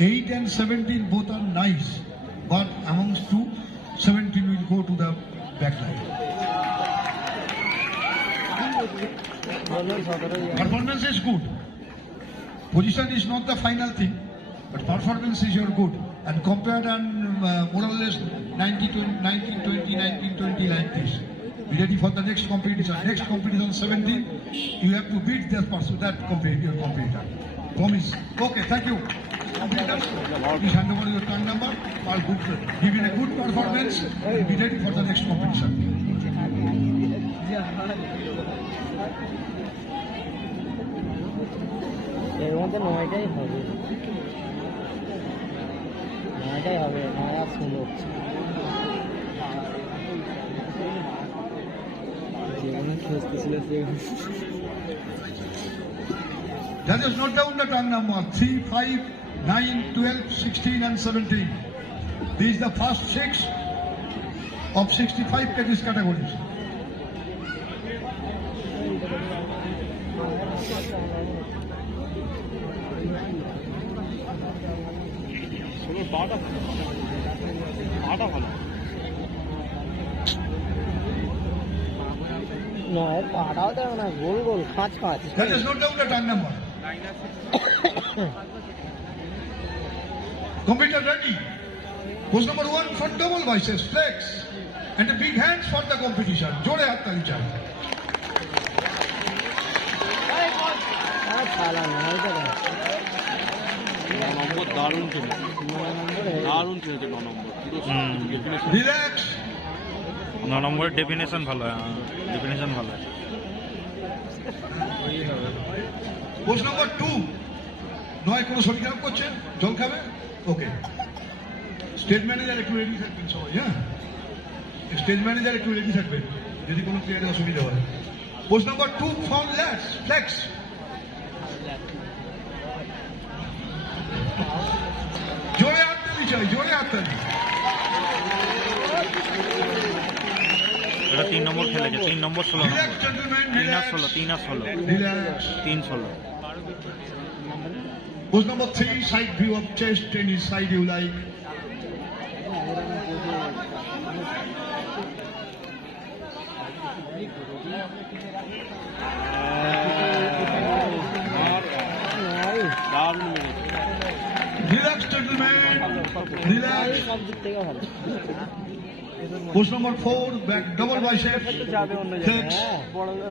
8 and 17 both are nice, but amongst two, 17 will go to the back line. Performance is good. Position is not the final thing, but performance is your good. And compared and more or less 19-20, 19-20 like this. Be ready for the next competition. Next competition 17, you have to beat that person, your competitor. Promise. Okay, thank you. Competitors, please hand over your turn number. All good. Give it a good performance. Be ready for the next competition. এর মধ্যে নয়টাই হবে, নয়টাই হবে, 9 আর 16 যেগুলো খেলতেছিল সেগুলো। Judges, note down the turn number 3, 5, 9, 12, 16 and 17. These are the first 6 of 65 kgs categories. নয় পাটাও দেয় না, গোল গোল খাঁচ খাঁচ। Judges, note down the turn number. Competitor ready. Post number 1 for double biceps, flex. And a big hands for the competition. Jode hath tali chai. খেলা নয়টা দেয়। নম্বর দারুণ খেলে, দারুণ খেলেছে 9 নম্বর। Relax. 9 নম্বরের ডেফিনেশন ভালো, ডেফিনেশন ভালো। Post number 2. নয় কোনো শরীর খারাপ করছে, জল খাবে? ওকে। স্টেজ ম্যানেজার একটু রেডি থাকবেন সবাই, হ্যাঁ? স্টেজ ম্যানেজার একটু রেডি থাকবেন যদি কোনো প্লেয়ারের অসুবিধা হয়। Post number 2 from let's flex. জোরে হাততালি চাই, জোরে হাততালি। এটা 3 নম্বর খেলেছে, 3 নম্বর 16 নম্বর। রিল্যাক্স জেন্টলম্যান, 3 আর রিল্যাক্স 16, 3 আর 16, রিল্যাক্স। 3 16। Post number 3, side view of chest, any side you like. দারুণ মেরেছে। Relax gentlemen, relax. সব দিক থেকে ভালো। Post number 4, back double bicep, যাবে অন্য flex. জায়গায়, হ্যাঁ।